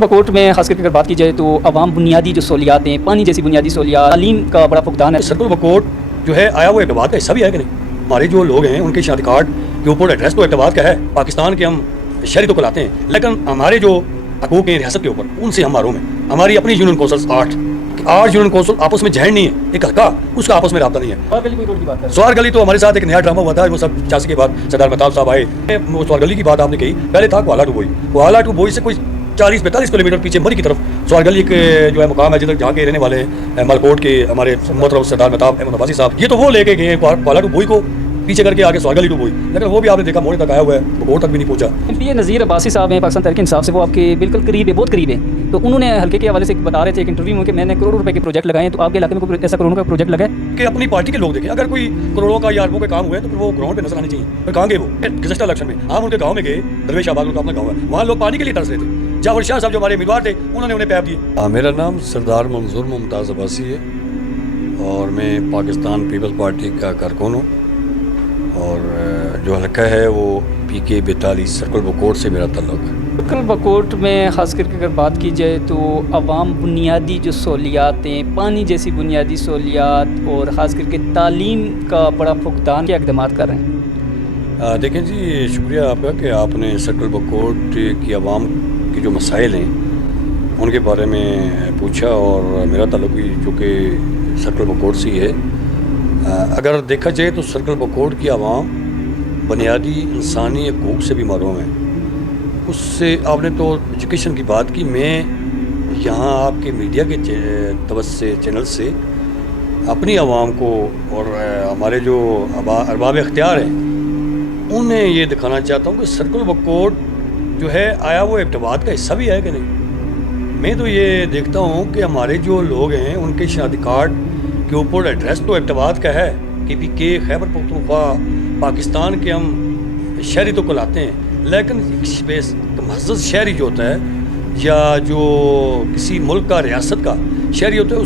बकोट में खास करके अगर बात की जाए तो आवाम बुनियादी जो सहूलियात हैं, पानी जैसी बुनियादी सहूलियात, तालीम का बड़ा फुकदान है। सर्कल बकोट जो है आया वो एतबाद का हिस्सा भी है कि नहीं? हमारे जो लोग हैं उनके शनाख्ती कार्ड के ऊपर एड्रेस तो एतबाद का है, पाकिस्तान के हम शहरी तो कहलाते हैं, लेकिन हमारे जो हकूक़ हैं रियासत के ऊपर उनसे हम महरूम हैं। हमारी अपनी यूनियन कौंसिल आठ यूनियन कौंसिल आपस में जहन नहीं है, एक हल्का उसका आपस में रब्ता नहीं है। सवार गली तो हमारे साथ एक नया ड्रामा हुआ था, वो सब 86 के बाद सरदार महताब साहब आए। वो सवार गली की बात आपने कही, पहले था कोहाला टू बोई से कोई 40-45 किलोमीटर पीछे मरी की तरफ सवार गली एक जो है मुकाम है जिधर जहाँ के रहने वाले हैं मलकोट के हमारे मोहतरम सरदार महताब अहमद अब्बासी साहब। ये तो वो लेके गए कोहाला टू बोई को पीछे करके आगे सवार गली टू बोई, लेकिन वो भी आपने देखा मोड़ तक आया हुआ है, बकोट तक भी नहीं पहुंचा। ये नज़ीर अब्बासी साहब हैं पाकिस्तान तहरीक इंसाफ से, वो आपके बिल्कुल करीब है, बहुत करीब है। तो उन्होंने हल्के के हवाले से बता रहे थे एक इंटरव्यू में कि मैंने करोड़ों रुपए के प्रोजेक्ट लगाए हैं। तो आपके इलाके में कोई ऐसा करोड़ों का प्रोजेक्ट लगा है कि अपनी पार्टी के लोग देखें? अगर कोई करोड़ों का या अरबों के काम हुए तो फिर वो ग्राउंड पे नजर आने चाहिए। फिर कहाँ गए वो गुज़श्ता इलेक्शन में? हम उनके गाँव में गए, दरवेश आबाद उनका अपना गाँव है, वहाँ लोग पानी के लिए तरस रहे थे। जाफर शाह साहब जो हमारे उम्मीदवार थे उन्होंने उन्हें पैप दिए। मेरा नाम सरदार मंजूर मुमताज़ अब्बासी है और मैं पाकिस्तान पीपल्स पार्टी का कारकुन हूँ और जो हल्का है वो PK 42 सर्कल बकोट से मेरा ताल्लुक़ है। सर्कल बकोट में ख़ास करके अगर बात की जाए तो आवाम बुनियादी जो सहूलियात हैं, पानी जैसी बुनियादी सहूलियात और ख़ास करके तालीम का बड़ा फुकदान के इक़दाम कर रहे हैं। देखें जी, शुक्रिया आपका कि आपने सर्कल बकोट की आवाम के जो मसाइल हैं उनके बारे में पूछा और मेरा ताल्लुक़ भी चूँकि सर्कल बकोट से ही है। अगर देखा जाए तो सर्कल बकोट की आवाम बुनियादी इंसानी हकूक़ से भी महरूम है। उससे आपने तो एजुकेशन की बात की, मैं यहाँ आपके मीडिया के तवस्से चैनल से अपनी आवाम को और हमारे जो अरबाब इख्तियार हैं उन्हें ये दिखाना चाहता हूँ कि सर्कल बकोट जो है आया वो एतबाद का हिस्सा भी है कि नहीं। मैं तो ये देखता हूँ कि हमारे जो लोग हैं उनके शनाख्ती कार्ड के ऊपर एड्रेस तो एतबाद का है कि PK खैबर पख्तूनख्वा पाकिस्तान के हम शहरी तो कहलाते हैं, लेकिन महज़्ज़ शहरी जो होता है या जो किसी मुल्क का रियासत का शहरी होता है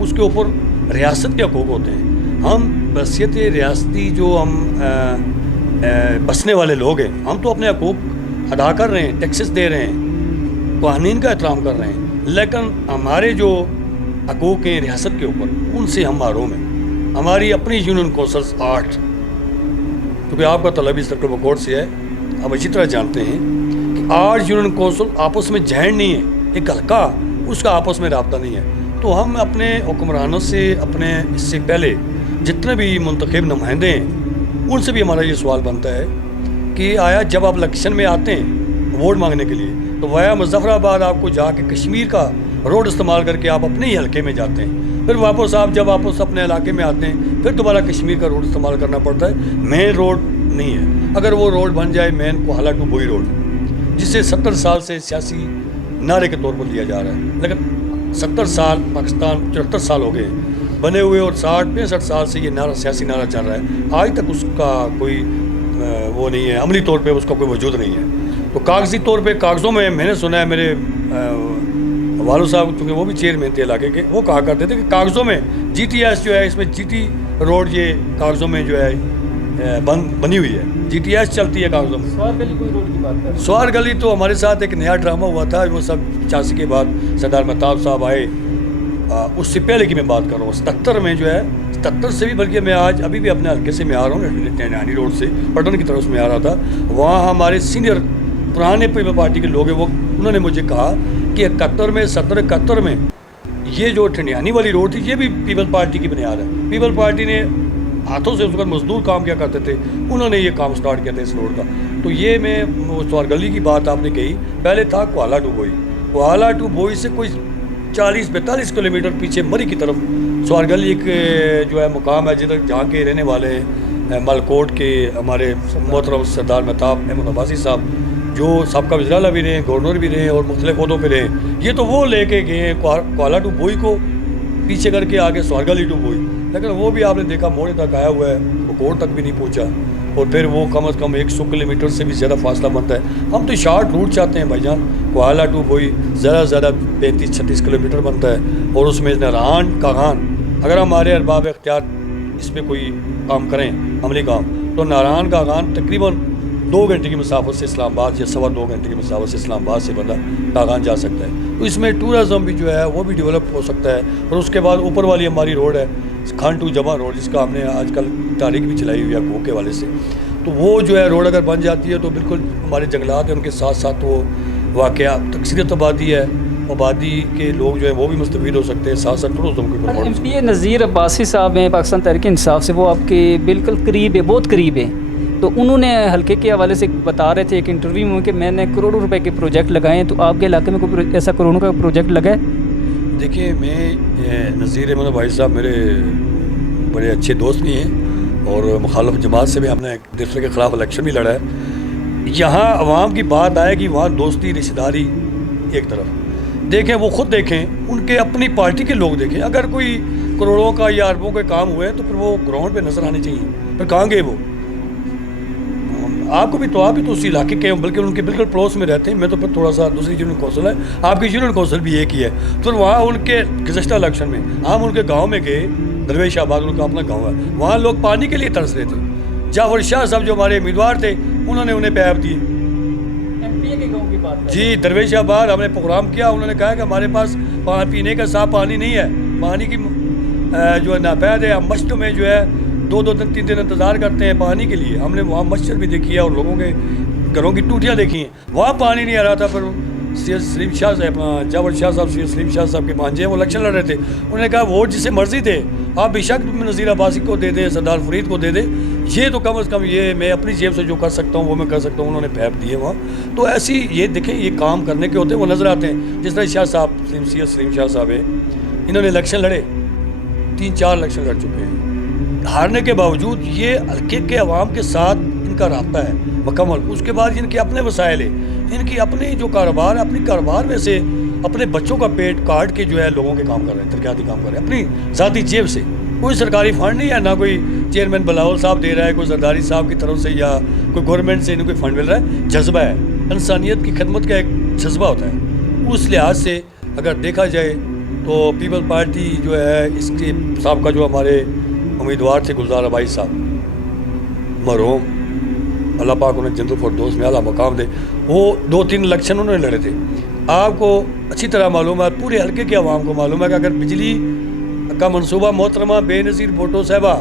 उसके ऊपर रियासत के हकूक़ होते हैं। हम बहसियत रियासती जो हम बसने वाले लोग हैं, हम तो अपने हकूक़ अदा कर रहे हैं, टैक्सेस दे रहे हैं, कानून का एहतराम कर रहे हैं, लेकिन हमारे जो हकूक़ हैं रियासत के ऊपर उनसे हम महरूम हैं। हमारी अपनी यूनियन कौंसिल 8, क्योंकि आपका तलब इस सर्कल बकोट से है, आप अच्छी तरह जानते हैं कि 8 यूनियन कौंसिल आपस में जहन नहीं है, एक हल्का उसका आपस में रब्ता नहीं है। तो हम अपने हुक्मरानों से, अपने इससे पहले जितने भी मुंतखब नुमाइंदे हैं उनसे भी हमारा ये सवाल बनता है कि आया जब आप इलेक्शन में आते हैं वोट मांगने के लिए तो वाया मुजफ्फराबाद आपको जाके कश्मीर का रोड इस्तेमाल करके आप अपने ही हल्के में जाते हैं, फिर वापस आप जब वापस अपने इलाके में आते हैं फिर दोबारा कश्मीर का रोड इस्तेमाल करना पड़ता है। मेन रोड नहीं है। अगर वो रोड बन जाए मेन कोहाला टू बोई रोड, जिसे 70 साल से सियासी नारे के तौर पर लिया जा रहा है, लेकिन 70 साल पाकिस्तान 74 साल हो गए बने हुए और 60-65 साल से ये नारा सियासी नारा चल रहा है, आज तक उसका कोई वो नहीं है, अमली तौर पे उसका कोई वजूद नहीं है। तो कागजी तौर पे कागज़ों में मैंने सुना है, मेरे वालू साहब चूँकि वो भी चेयरमैन थे इलाके के, वो कहा करते थे कि कागज़ों में GTS जो है, इसमें GT रोड ये कागज़ों में जो है बनी हुई है, GTS चलती है कागज़ों में। सवार गली कोई रोड की बात कर, सवार गली तो हमारे साथ एक नया ड्रामा हुआ था, वो सब 86 के बाद सरदार महताब साहब आए, उससे पहले की मैं बात कर रहा हूँ। 77 में जो है, 77 से भी बल्कि मैं आज अभी भी अपने हल्के से मैं आ रहा हूँ, टहनानी रोड से पटन की तरफ से मैं आ रहा था, वहाँ हमारे सीनियर पुराने पीपल पार्टी के लोग हैं, वो उन्होंने मुझे कहा कि 71 में 71 में ये जो ठंडियानी वाली रोड थी ये भी पीपल पार्टी की बुनियाद है। पीपल पार्टी ने हाथों से उस वक्त मजदूर काम किया करते थे, उन्होंने ये काम स्टार्ट किया था इस रोड का। तो ये मैं सवार गली की बात आपने कही, पहले था कोहाला टू बोई से कोई 40-42 किलोमीटर पीछे मरी की तरफ सवार गली एक जो है मुकाम है जिधर जहाँ के रहने वाले मलकोट के हमारे मोहतरम सरदार महताब अहमद अब्बासी साहब जो सबका वज़ीर-ए-आला भी रहे, गवर्नर भी रहे और मुख्तलिफ ओहदों पे रहे। ये तो वो लेके गए हैं कोहाला टू बोई को पीछे करके आगे सवार गली टू बोई, लेकिन वो भी आपने देखा मोड़े तक आया हुआ है, बकोट तक भी नहीं पहुंचा, और फिर वो कम से कम 100 किलोमीटर से भी ज़्यादा फासला बनता है। हम तो शॉर्ट रूट चाहते हैं भाईजान, कोहाला टू बोई ज़्यादा से ज़्यादा 35-36 किलोमीटर बनता है, और उसमें नारान कागान अगर हमारे अरबाब इख्तियार इस पर कोई काम करें अमली काम, तो नारायण का आगान तकरीबन 2 घंटे की मुसाफत से इस्लामाबाद या 2.25 घंटे की मुसाफत से इस्लामाबाद से बंदा कागान जा सकता है। तो इसमें टूरिज़म भी जो है वो भी डेवलप हो सकता है। और उसके बाद ऊपर वाली हमारी रोड है खान टू जमा रोड, जिसका हमने आजकल तारीख भी चलाई हुई है कोक के वाले से, तो वो जो है रोड अगर बन जाती है तो बिल्कुल हमारे जंगलात हैं उनके साथ साथ वो वाक़या तकसीरत आबादी है, आबादी के लोग जो है वो भी मुस्तफ़ीद हो सकते हैं, साथ साथ टूरिज़म के प्रमोट। MP नज़ीर अब्बासी साहब हैं पाकिस्तान तहरीक इंसाफ से, वो आपके बिल्कुल करीब है, बहुत करीब है। तो उन्होंने हल्के के हवाले से बता रहे थे एक इंटरव्यू में कि मैंने करोड़ों रुपए के प्रोजेक्ट लगाए हैं। तो आपके इलाके में कोई ऐसा करोड़ों का प्रोजेक्ट लगा है? देखिए, मैं नज़ीर अहमद भाई साहब मेरे बड़े अच्छे दोस्त भी हैं और मुखालिफ जमात से भी हमने एक दूसरे के ख़िलाफ़ इलेक्शन भी लड़ा है। यहाँ अवाम की बात आएगी, वहाँ दोस्ती रिश्तेदारी एक तरफ देखें, वो ख़ुद देखें, उनके अपनी पार्टी के लोग देखें। अगर कोई करोड़ों का या अरबों के काम हुए तो फिर वो ग्राउंड पे नज़र आने चाहिए, फिर कहाँ गए वो? आपको भी तो आप भी तो उसी इलाके के, बल्कि उनके बिल्कुल पड़ोस में रहते हैं। मैं तो फिर थोड़ा सा दूसरी यूनियन कौंसिल है, आपकी यूनियन कौंसिल भी एक ही है। फिर वहाँ उनके गुज़श्ता इलेक्शन में हम उनके गाँव में गए, दरवेश आबाद उनका अपना गाँव है, वहाँ लोग पानी के लिए तरस रहे थे। जाफर शाह साहब जो हमारे उम्मीदवार थे उन्होंने उन्हें पैप दिए। MP के गाँव की बात जी, दरवेश आबाद हमने प्रोग्राम किया, उन्होंने कहा कि हमारे पास पीने का साफ पानी नहीं है, पानी की जो है नापैद है। हम मस्जिद में जो है 2-2 दिन 3 दिन इंतज़ार करते हैं पानी के लिए। हमने वहाँ मस्जिद भी देखी है और लोगों के घरों की टूटियाँ देखी हैं, वहाँ पानी नहीं आ रहा था। फिर सैयद सलीम शाह साहब, अपना जावर शाह साहब, सैयद सलीम शाह साहब के भांजे हैं, वो इलेक्शन लड़ रहे थे। उन्होंने कहा वोट जिसे मर्जी थे, आप बेशक नज़ीर अब्बासी को दे दें, सरदार फरीद को दे दें, ये तो कम अज़ कम ये मैं अपनी जेब से जो कर सकता हूँ वो मैं कर सकता हूँ। उन्होंने पैप दिए वहाँ। तो ऐसी ये देखें, ये काम करने के होते हैं, वो नज़र आते हैं। जिस तरह शाह साहब, सैयद सलीम शाह साहब है, इन्होंने इलेक्शन लड़े, 3-4 इलेक्शन लड़ चुके हैं। हारने के बावजूद ये हल्के के अवाम के साथ इनका राब्ता है मुकम्मल। उसके बाद इनके अपने वसाइल है, इनकी अपनी जो कारोबार, अपनी कारोबार में से अपने बच्चों का पेट काट के जो है लोगों के काम कर रहे हैं, तरक्याती काम कर रहे हैं अपनी ज़ाती जेब से। कोई सरकारी फंड नहीं है, ना कोई चेयरमैन बलावल साहब दे रहा है, कोई जरदारी साहब की तरफ से या कोई गवर्नमेंट से इन्हें कोई फंड मिल रहा है। जज्बा है, इंसानियत की खिदमत का एक जज्बा होता है। उस लिहाज से अगर देखा जाए तो पीपल पार्टी जो है, इसके साहब का जो हमारे उम्मीदवार थे गुलजार अबाई साहब मरहूम, अल्लाह पाक उन्हें जन्नतुल फिरदौस में आला मकाम दे, वो 2-3 इलेक्शन उन्होंने लड़े थे। आपको अच्छी तरह मालूम है, पूरे हल्के के अवाम को मालूम है कि अगर बिजली का मनसूबा मोहतरमा बेनज़ीर भुट्टो साहबा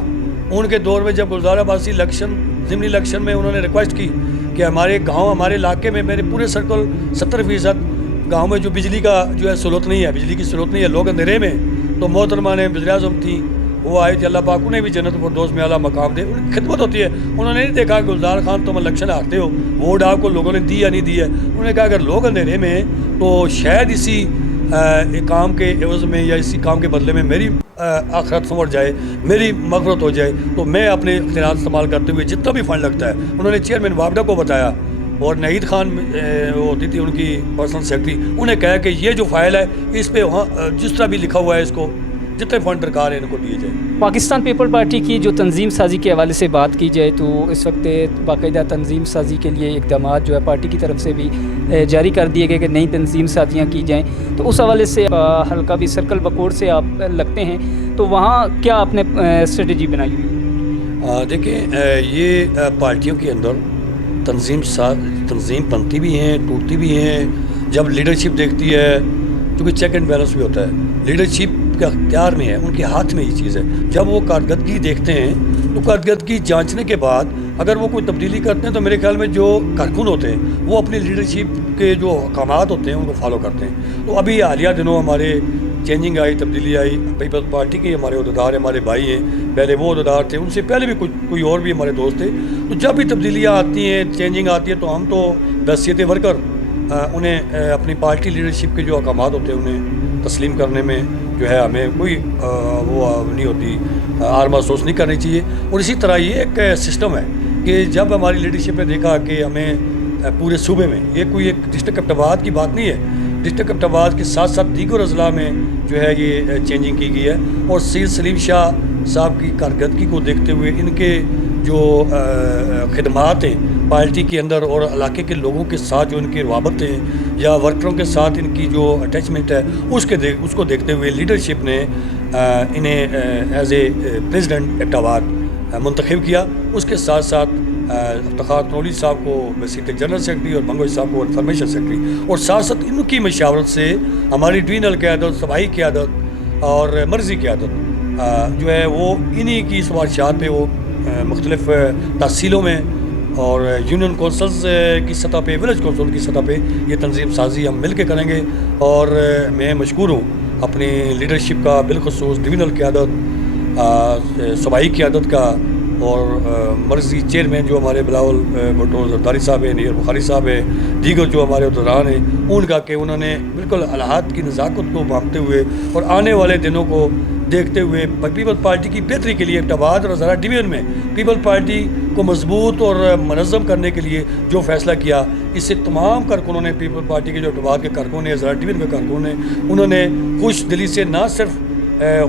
उनके दौर में जब गुलजार अब्बासी ज़िमनी इलेक्शन में उन्होंने रिक्वेस्ट की कि हमारे गाँव, हमारे इलाके में, मेरे पूरे सर्कल 70% गाँव में जो बिजली का जो है सहूलत नहीं है, बिजली की सहूलत नहीं है, लोग अंधेरे में, तो मोहतरमा ने वज़ीर आज़म थी, वो आए थे, अल्लाह पाक उन्हें भी जन्नत फिरदौस में आला मकाम दे। उनकी खिदमत होती है। उन्होंने नहीं देखा गुलजार खान तुम इलेक्शन हारते हो, वोट आपको लोगों ने दी या नहीं दी है। उन्होंने कहा अगर लोग अंधेरे में तो शायद इसी काम के एवज़ में या इसी काम के बदले में मेरी आखिरत संवर जाए, मेरी मग़फ़िरत हो जाए, तो मैं अपने इख्तियार इस्तेमाल करते हुए जितना भी फ़ंड लगता है, उन्होंने चेयरमैन वाबडा को बताया और नहीद खान होती थी उनकी पर्सनल सेक्रेटरी, उन्हें कहा कि ये जो फाइल है इस पर वहाँ जिस तरह भी लिखा हुआ है इसको जितने फंड दरकार है इनको दिए जाए। पाकिस्तान पीपल पार्टी की जो तंजीम साजी के हवाले से बात की जाए तो इस वक्त बाकायदा तंजीम साजी के लिए इक़दाम जो है पार्टी की तरफ से भी जारी कर दिए गए कि नई तंजीम साजियाँ की जाएँ। तो उस हवाले से हल्का भी सर्कल बकोर से आप लगते हैं, तो वहाँ क्या आपने स्ट्रेटजी बनाई हुई? देखिए, ये पार्टियों के अंदर तंजीम बनती भी हैं, टूटती भी हैं। जब लीडरशिप देखती है, क्योंकि चेक एंड बैलेंस भी होता है, लीडरशिप के अख्तियार में है, उनके हाथ में ये चीज़ है। जब वो कारकर्दगी देखते हैं तो कारकर्दगी जांचने के बाद अगर वो कोई तब्दीली करते हैं तो मेरे ख्याल में जो कारकुन होते हैं वो अपनी लीडरशिप के जो अहकामात होते हैं उनको फॉलो करते हैं। तो अभी हालिया दिनों हमारे चेंजिंग आई, तब्दीली आई, पीपल्स पार्टी के हमारे अहदेदार हमारे भाई हैं, पहले वो अहदेदार थे, उनसे पहले भी कोई और भी हमारे दोस्त थे। तो जब भी तब्दीलियाँ आती हैं, चेंजिंग आती है, तो हम तो बहसीत वर्कर उन्हें अपनी पार्टी लीडरशिप के जो अहकामात होते हैं उन्हें तस्लीम करने में जो है हमें कोई वो नहीं होती, आर महसूस नहीं करनी चाहिए। और इसी तरह ये एक सिस्टम है कि जब हमारी लीडरशिप ने देखा कि हमें पूरे सूबे में, ये कोई एक डिस्ट्रिक्ट एबटाबाद की बात नहीं है, डिस्ट्रिक्ट एबटाबाद के साथ साथ दीगर अजला में जो है ये चेंजिंग की गई है। और सैयद सलीम शाह साहब की कारकर्दगी को देखते हुए इनके जो खिदमात हैं पार्टी के अंदर और इलाके के लोगों के साथ जो इनकी रवाबत है या वर्करों के साथ इनकी जो अटैचमेंट है उसको देखते हुए लीडरशिप ने इन्हें एज ए प्रेसिडेंट एबटाबाद मुंतखब किया। उसके साथ साथ افتخار تنولی صاحب کو وسیط جنرل سیکرٹری اور منگوئی صاحب کو انفارمیشن سیکرٹری، اور ساتھ ساتھ ان کی مشاورت سے ہماری ڈوینل قیادت، صوبائی قیادت اور مرضی قیادت جو ہے وہ انہی کی سفارشات پہ وہ مختلف تحصیلوں میں اور یونین کونسلز کی سطح پہ، ولیج کونسل کی سطح پہ یہ تنظیم سازی ہم مل کے کریں گے. اور میں مشکور ہوں اپنی لیڈرشپ کا، بالخصوص ڈوینل قیادت، صوبائی قیادت کا اور مرضی چیئرمین جو ہمارے بلاول بھٹو زرداری صاحب ہیں، نیر بخاری صاحب ہیں، دیگر جو ہمارے عہدیداران ہیں، ان کا کہ انہوں نے بالکل الحاد کی نزاکت کو مانگتے ہوئے اور آنے والے دنوں کو دیکھتے ہوئے پیپل پارٹی کی بہتری کے لیے ایبٹ آباد اور ہزارہ ڈویژن میں پیپل پارٹی کو مضبوط اور منظم کرنے کے لیے جو فیصلہ کیا، اس سے تمام کارکنوں نے، پیپل پارٹی کے جو ایبٹ آباد کے کارکن نے، ہزارہ ڈویژن کے کارکنوں نے، انہوں نے خوش دلی سے نہ صرف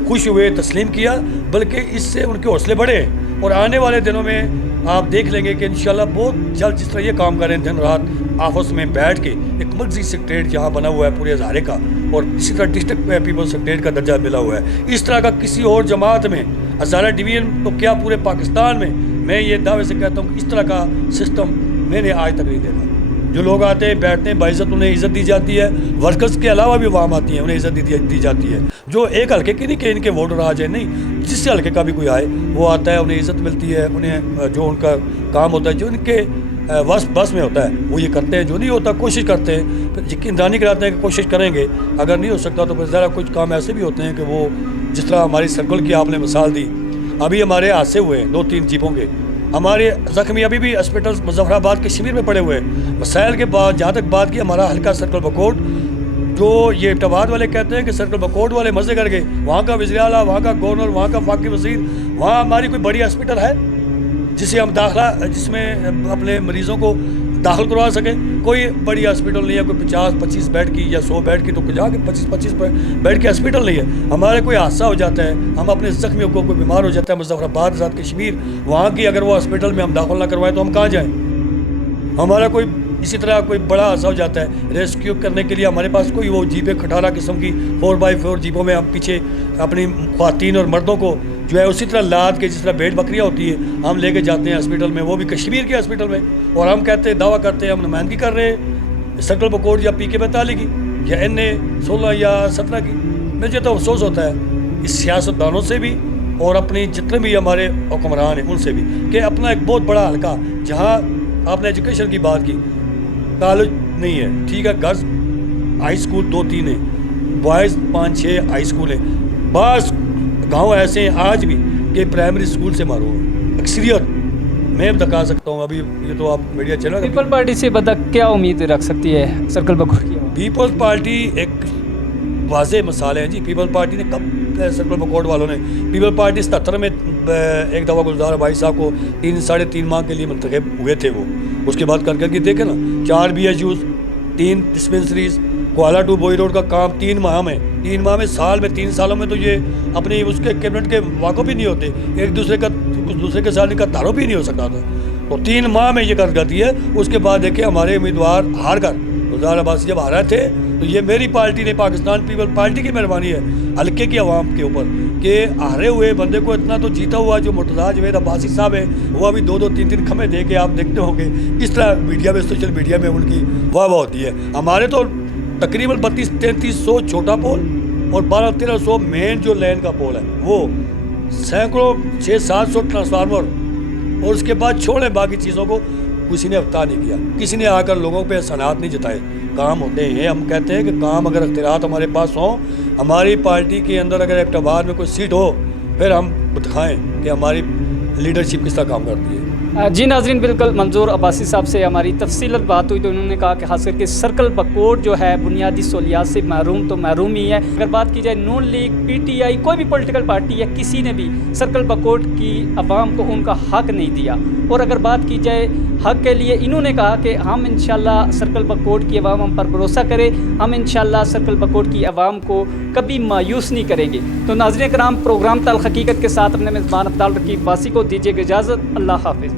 خوش ہوئے، تسلیم کیا، بلکہ اس سے ان کے حوصلے بڑھے. اور آنے والے دنوں میں آپ دیکھ لیں گے کہ انشاءاللہ بہت جلد جس طرح یہ کام کریں دن رات آفس میں بیٹھ کے، ایک مرکزی سیکریٹریٹ جہاں بنا ہوا ہے پورے ہزارے کا، اور اسی طرح ڈسٹرکٹ پیپل سیکریٹریٹ کا درجہ ملا ہوا ہے، اس طرح کا کسی اور جماعت میں، ہزارہ ڈویژن تو کیا پورے پاکستان میں یہ دعوے سے کہتا ہوں کہ اس طرح کا سسٹم میں نے آج تک نہیں دیکھا. جو لوگ آتے ہیں بیٹھتے ہیں باعزت، انہیں عزت دی جاتی ہے، ورکرز کے علاوہ بھی عوام آتی ہیں انہیں عزت دی جاتی ہے. جو ایک حلقے کی نہیں کہ ان کے ووٹر آ جائیں، نہیں، جس سے حلقے کا بھی کوئی آئے وہ آتا ہے، انہیں عزت ملتی ہے، انہیں جو ان کا کام ہوتا ہے، جو ان کے بس میں ہوتا ہے وہ یہ کرتے ہیں، جو نہیں ہوتا کوشش کرتے ہیں، پھر یقین دانی کراتے ہیں کہ کوشش کریں گے، اگر نہیں ہو سکتا تو پھر ذرا کچھ کام ایسے بھی ہوتے ہیں کہ وہ جس طرح ہماری سرکل کی آپ نے مثال دی، ابھی ہمارے حادثے ہوئے ہیں 2-3 جیپوں کے، ہمارے زخمی ابھی بھی ہاسپٹل مظفر آباد کے شمیر میں پڑے ہوئے ہیں. مسائل کے بعد جہاں تک بات کی ہمارا حلقہ سرکل بکوٹ، جو یہ ایبٹ آباد والے کہتے ہیں کہ سرکل بکوٹ والے مزے کر گئے، وہاں کا وزیر اعلیٰ، وہاں کا گورنر، وہاں کا وفاقی وزیر، وہاں ہماری کوئی بڑی ہاسپٹل ہے جسے ہم جس میں اپنے مریضوں کو داخل کروا سکیں؟ کوئی بڑی ہاسپٹل نہیں ہے، کوئی 50-25 بیڈ کی یا 100 بیڈ کی، تو جا کے 25 بیڈ کی ہاسپٹل نہیں ہے. ہمارے کوئی حادثہ ہو جاتا ہے، ہم اپنے زخمیوں کو، کوئی بیمار ہو جاتا ہے مظفر آباد ذات کشمیر، وہاں کی اگر وہ ہاسپٹل میں ہم داخل نہ کروائیں تو ہم کہاں جائیں؟ ہمارا کوئی اسی طرح کوئی بڑا حادثہ ہو جاتا ہے، ریسکیو کرنے کے لیے ہمارے پاس کوئی وہ جیپیں کھٹارا قسم کی 4x4 جیپوں میں ہم پیچھے اپنی خواتین اور مردوں کو جو ہے اسی طرح لاد کے، جس طرح بھیڑ بکریاں ہوتی ہیں، ہم لے کے جاتے ہیں ہاسپٹل میں، وہ بھی کشمیر کے ہاسپٹل میں، اور ہم کہتے ہیں، دعویٰ کرتے ہیں ہم نمائندگی کر رہے ہیں سرکل بکوٹ یا PK 42 کی یا NA 16 یا 17 کی. مجھے تو افسوس ہوتا ہے اس سیاستدانوں سے بھی اور اپنی جتنے بھی ہمارے حکمران ہیں ان سے بھی، کہ اپنا ایک بہت بڑا حلقہ، جہاں آپ نے ایجوکیشن کی بات کی، کالج نہیں ہے، ٹھیک ہے، گرلز ہائی اسکول 2-3 ہیں، بوائز 5-6 ہائی اسکول ہیں، بعض گاؤں ایسے ہیں آج بھی کہ پرائمری اسکول سے محروم ہیں، اکثریت میں بتا سکتا ہوں. ابھی یہ تو آپ میڈیا چلا، پیپل پارٹی سے بتا کیا امید رکھ سکتی ہے سرکل بکوٹ کی؟ پیپلز پارٹی ایک واضح مثال ہے جی. پیپل پارٹی نے کب، سرکل بکوٹ والوں نے، پیپل پارٹی 77 میں ایک دفعہ گلزار بھائی صاحب کو 3-3.5 ماہ کے لیے منتخب ہوئے تھے، وہ اس کے بعد کر کے دیکھیں نا، 4 BHUs، 3 ڈسپنسریز، کوالہ ٹو بوئی روڈ کا کام 3 ماہ میں، 3 ماہ میں، سال میں، 3 سالوں میں تو یہ اپنی اس کے کیبنٹ کے واقف بھی نہیں ہوتے، ایک دوسرے کے ساتھ ان کا تعارف بھی نہیں ہو سکتا تھا، تو 3 ماہ میں یہ کر جاتی ہے. اس کے بعد دیکھیں ہمارے امیدوار ہار کر، گلزار عباسی جب ہارے تھے تو یہ میری پارٹی نے، پاکستان پیپل پارٹی کی مہربانی ہے حلقے کی عوام کے اوپر، کہ ہارے ہوئے بندے کو اتنا تو جیتا ہوا جو مرتضیٰ جوید عباسی صاحب ہیں، وہ ابھی 2-3 کھمے دے کے آپ دیکھتے ہوں گے کس طرح میڈیا میں، سوشل میڈیا میں ان کی واہ واہ ہوتی ہے. ہمارے تو تقریباً 3200-3300 چھوٹا پول اور 1200-1300 مین جو لین کا پول ہے، وہ سینکڑوں 600-700 ٹرانسفارمر، اور اس کے بعد چھوڑیں باقی چیزوں کو، کسی نے افتتاح نہیں کیا، کسی نے آ کر لوگوں پہ احسانات نہیں جتائے. کام ہوتے ہیں، ہم کہتے ہیں کہ کام اگر اختیارات ہمارے پاس ہوں، ہماری پارٹی کے اندر اگر ایبٹ آباد میں کوئی سیٹ ہو، پھر ہم دکھائیں کہ ہماری لیڈرشپ کس طرح کام کرتی ہے. جی ناظرین، بالکل منظور عباسی صاحب سے ہماری تفصیلت بات ہوئی تو انہوں نے کہا کہ خاص کر کے سرکل بکوٹ جو ہے بنیادی سہولیات سے محروم تو محروم ہی ہے. اگر بات کی جائے نون لیگ، PTI، کوئی بھی پولیٹیکل پارٹی ہے، کسی نے بھی سرکل بکوٹ کی عوام کو ان کا حق نہیں دیا. اور اگر بات کی جائے حق کے لیے، انہوں نے کہا کہ ہم انشاءاللہ سرکل بکوٹ کی عوام ہم پر بھروسہ کرے، ہم انشاءاللہ سرکل بکوٹ کی عوام کو کبھی مایوس نہیں کریں گے. تو ناظرین کرام، پروگرام تلخ حقیقت کے ساتھ اپنے میزبان ابدال رقیب باسی کو دیجیے اجازت. اللہ حافظ.